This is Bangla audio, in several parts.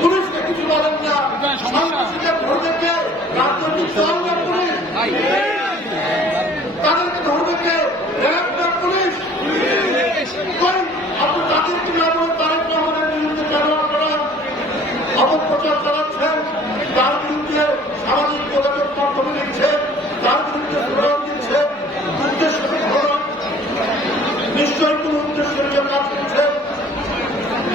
পুলিশকে কিছু বলেন না। রাজনৈতিক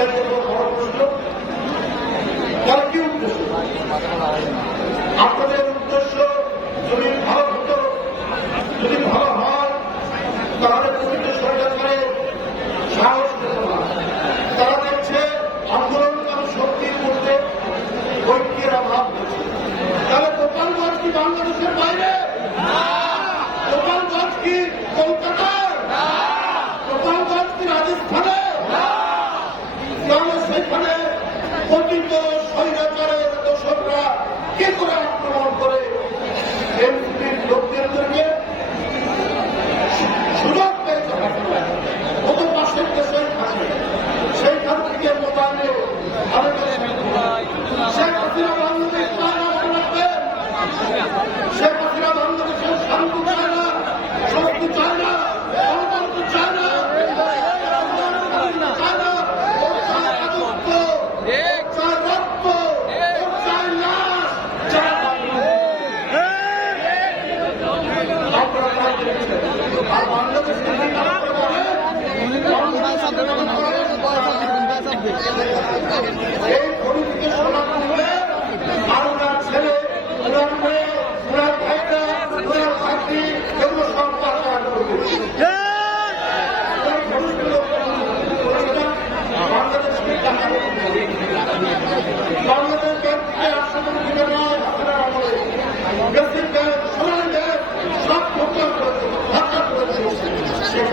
সবচাইতে বড় প্রশ্ন তারা কি এই খনিকে সোনা করে বারোটার ছেলে উনার মেয়ে উনার ভাইটা উনার সব পাচার করবে। সব হত্যা করেছে হত্যা করেছে। শেখ